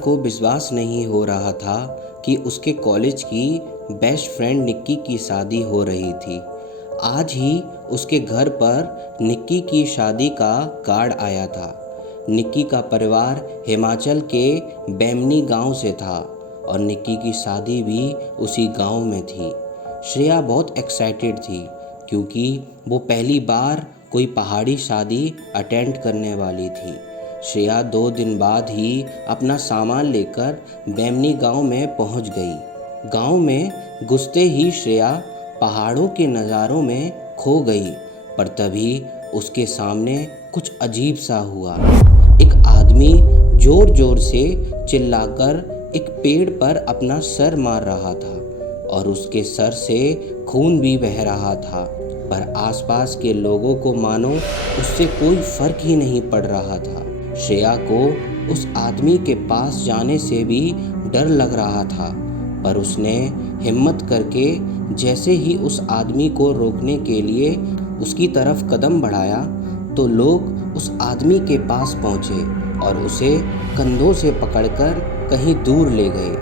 को विश्वास नहीं हो रहा था कि उसके कॉलेज की बेस्ट फ्रेंड निक्की की शादी हो रही थी। आज ही उसके घर पर निक्की की शादी का कार्ड आया था। निक्की का परिवार हिमाचल के बेमनी गांव से था और निक्की की शादी भी उसी गांव में थी। श्रेया बहुत एक्साइटेड थी क्योंकि वो पहली बार कोई पहाड़ी शादी अटेंड करने वाली थी। श्रेया 2 दिन बाद ही अपना सामान लेकर बेमनी गांव में पहुंच गई। गांव में घुसते ही श्रेया पहाड़ों के नज़ारों में खो गई, पर तभी उसके सामने कुछ अजीब सा हुआ। एक आदमी जोर जोर से चिल्लाकर एक पेड़ पर अपना सर मार रहा था और उसके सर से खून भी बह रहा था, पर आसपास के लोगों को मानो उससे कोई फर्क ही नहीं पड़ रहा था। श्रेया को उस आदमी के पास जाने से भी डर लग रहा था, पर उसने हिम्मत करके जैसे ही उस आदमी को रोकने के लिए उसकी तरफ कदम बढ़ाया तो लोग उस आदमी के पास पहुंचे और उसे कंधों से पकड़कर कहीं दूर ले गए।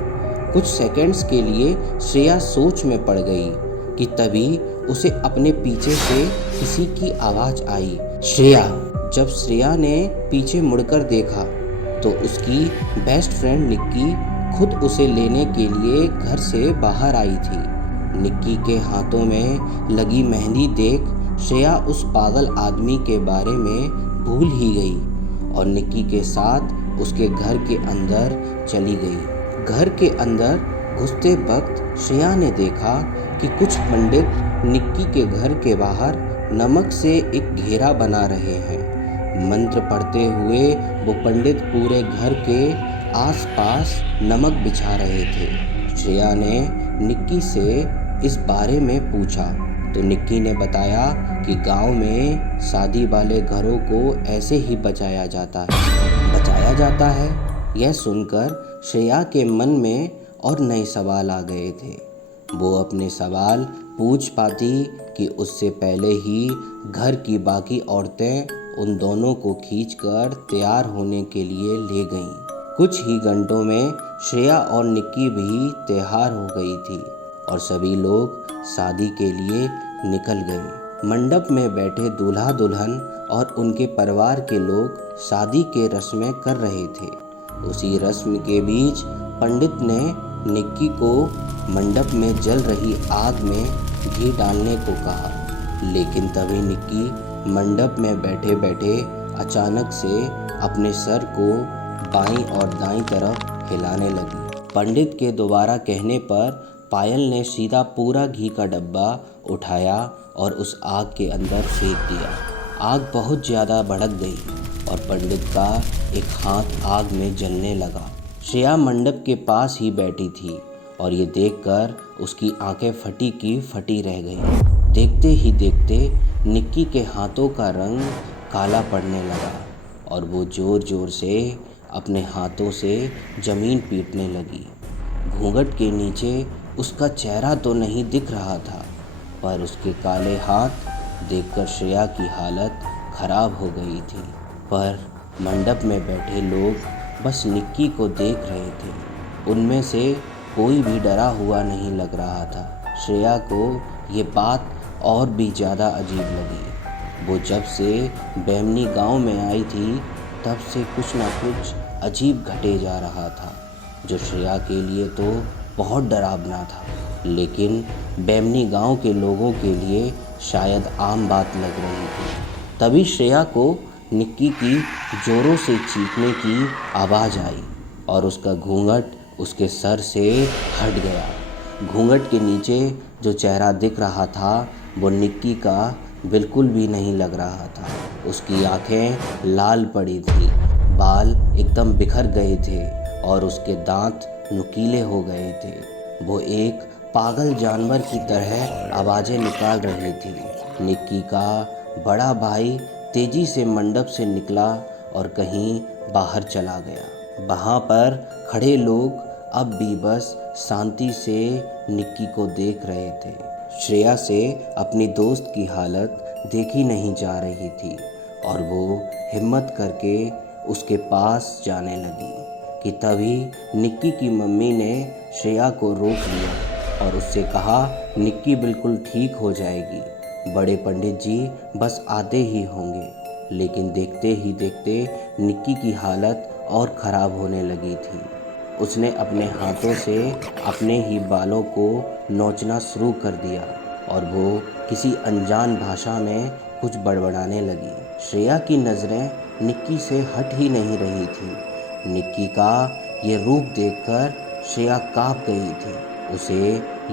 कुछ सेकंड्स के लिए श्रेया सोच में पड़ गई कि तभी उसे अपने पीछे से किसी की आवाज़ आई, श्रेया। जब श्रेया ने पीछे मुड़कर देखा तो उसकी बेस्ट फ्रेंड निक्की खुद उसे लेने के लिए घर से बाहर आई थी। निक्की के हाथों में लगी मेहंदी देख श्रेया उस पागल आदमी के बारे में भूल ही गई और निक्की के साथ उसके घर के अंदर चली गई। घर के अंदर घुसते वक्त श्रेया ने देखा कि कुछ पंडित निक्की के घर के बाहर नमक से एक घेरा बना रहे हैं। मंत्र पढ़ते हुए वो पंडित पूरे घर के आसपास नमक बिछा रहे थे। श्रेया ने निक्की से इस बारे में पूछा तो निक्की ने बताया कि गांव में शादी वाले घरों को ऐसे ही बचाया जाता है। यह सुनकर श्रेया के मन में और नए सवाल आ गए थे। वो अपने सवाल पूछ पाती कि उससे पहले ही घर की बाकी औरतें उन दोनों को खींचकर तैयार होने के लिए ले गईं। कुछ ही घंटों में श्रेया और निक्की भी तैयार हो गई थी और सभी लोग शादी के लिए निकल गए। मंडप में बैठे दूल्हा दुल्हन और उनके परिवार के लोग शादी के रस्में कर रहे थे। उसी रस्म के बीच पंडित ने निक्की को मंडप में जल रही आग में घी डालने को कहा, लेकिन तभी निक्की मंडप में बैठे बैठे अचानक से अपने सर को बाईं और दाईं तरफ हिलाने लगी। पंडित के दोबारा कहने पर पायल ने सीधा पूरा घी का डब्बा उठाया और उस आग के अंदर फेंक दिया। आग बहुत ज़्यादा भड़क गई और पंडित का एक हाथ आग में जलने लगा। श्रेया मंडप के पास ही बैठी थी और ये देखकर उसकी आंखें फटी की फटी रह गईं। देखते ही देखते निक्की के हाथों का रंग काला पड़ने लगा और वो ज़ोर ज़ोर से अपने हाथों से ज़मीन पीटने लगी। घूंघट के नीचे उसका चेहरा तो नहीं दिख रहा था, पर उसके काले हाथ देखकर श्रेया की हालत खराब हो गई थी। पर मंडप में बैठे लोग बस निक्की को देख रहे थे। उनमें से कोई भी डरा हुआ नहीं लग रहा था। श्रेया को ये बात और भी ज़्यादा अजीब लगी। वो जब से बेमनी गांव में आई थी तब से कुछ ना कुछ अजीब घटे जा रहा था, जो श्रेया के लिए तो बहुत डरावना था, लेकिन बेमनी गांव के लोगों के लिए शायद आम बात लग रही थी। तभी श्रेया को निक्की की ज़ोरों से चीखने की आवाज़ आई और उसका घूंघट उसके सर से हट गया। घूंघट के नीचे जो चेहरा दिख रहा था वो निक्की का बिल्कुल भी नहीं लग रहा था। उसकी आंखें लाल पड़ी थी, बाल एकदम बिखर गए थे और उसके दांत नुकीले हो गए थे। वो एक पागल जानवर की तरह आवाज़ें निकाल रही थी। निक्की का बड़ा भाई तेज़ी से मंडप से निकला और कहीं बाहर चला गया। वहाँ पर खड़े लोग अब भी बस शांति से निक्की को देख रहे थे। श्रेया से अपनी दोस्त की हालत देखी नहीं जा रही थी और वो हिम्मत करके उसके पास जाने लगी। कि तभी निक्की की मम्मी ने श्रेया को रोक लिया और उससे कहा, निक्की बिल्कुल ठीक हो जाएगी, बड़े पंडित जी बस आते ही होंगे। लेकिन देखते ही देखते निक्की की हालत और ख़राब होने लगी थी। उसने अपने हाथों से अपने ही बालों को नोचना शुरू कर दिया और वो किसी अनजान भाषा में कुछ बड़बड़ाने लगी। श्रेया की नज़रें निक्की से हट ही नहीं रही थी। निक्की का ये रूप देखकर श्रेया काँप गई थी। उसे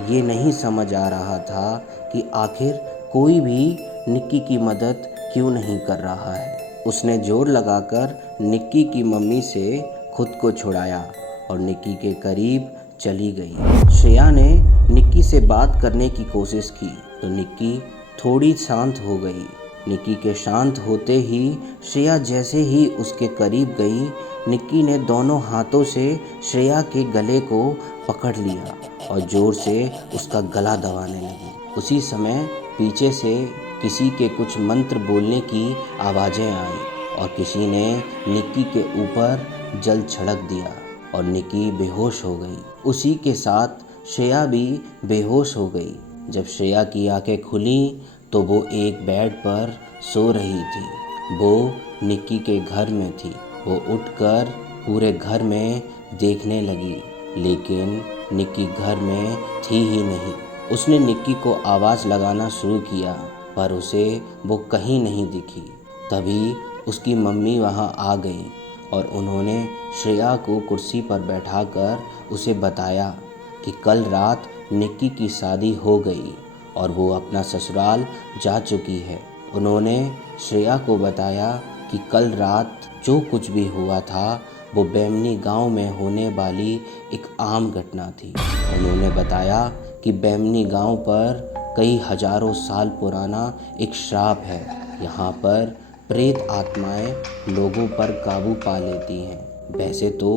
ये नहीं समझ आ रहा था कि आखिर कोई भी निक्की की मदद क्यों नहीं कर रहा है। उसने जोर लगाकर निक्की की मम्मी से खुद को छुड़ाया और निक्की के करीब चली गई। श्रेया ने निक्की से बात करने की कोशिश की तो निक्की थोड़ी शांत हो गई। निक्की के शांत होते ही श्रेया जैसे ही उसके करीब गई, निक्की ने दोनों हाथों से श्रेया के गले को पकड़ लिया और ज़ोर से उसका गला दबाने लगी। उसी समय पीछे से किसी के कुछ मंत्र बोलने की आवाज़ें आईं और किसी ने निक्की के ऊपर जल छिड़क दिया और निक्की बेहोश हो गई। उसी के साथ श्रेया भी बेहोश हो गई। जब श्रेया की आंखें खुली तो वो एक बेड पर सो रही थी। वो निक्की के घर में थी। वो उठकर पूरे घर में देखने लगी, लेकिन निक्की घर में थी ही नहीं। उसने निक्की को आवाज़ लगाना शुरू किया पर उसे वो कहीं नहीं दिखी। तभी उसकी मम्मी वहाँ आ गई और उन्होंने श्रेया को कुर्सी पर बैठाकर उसे बताया कि कल रात निक्की की शादी हो गई और वो अपना ससुराल जा चुकी है। उन्होंने श्रेया को बताया कि कल रात जो कुछ भी हुआ था वो बेमनी गांव में होने वाली एक आम घटना थी। उन्होंने बताया कि बेमनी गांव पर कई हजारों साल पुराना एक श्राप है। यहाँ पर प्रेत आत्माएं लोगों पर काबू पा लेती हैं। वैसे तो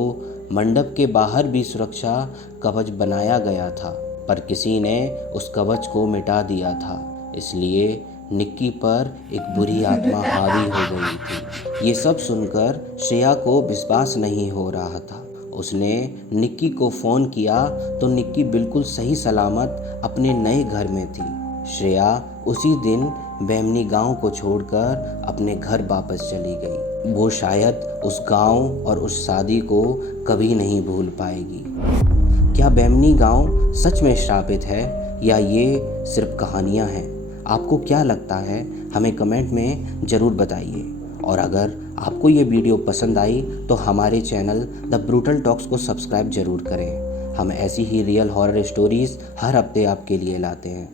मंडप के बाहर भी सुरक्षा कवच बनाया गया था, पर किसी ने उस कवच को मिटा दिया था, इसलिए निक्की पर एक बुरी आत्मा हावी हो गई थी। ये सब सुनकर श्रेया को विश्वास नहीं हो रहा था। उसने निक्की को फ़ोन किया तो निक्की बिल्कुल सही सलामत अपने नए घर में थी। श्रेया उसी दिन बेमनी गांव को छोड़कर अपने घर वापस चली गई। वो शायद उस गांव और उस शादी को कभी नहीं भूल पाएगी। क्या बेमनी गांव सच में श्रापित है या ये सिर्फ कहानियां हैं? आपको क्या लगता है? हमें कमेंट में ज़रूर बताइए। और अगर आपको ये वीडियो पसंद आई तो हमारे चैनल द ब्रूटल टॉक्स को सब्सक्राइब ज़रूर करें। हम ऐसी ही रियल हॉरर स्टोरीज़ हर हफ्ते आपके लिए लाते हैं।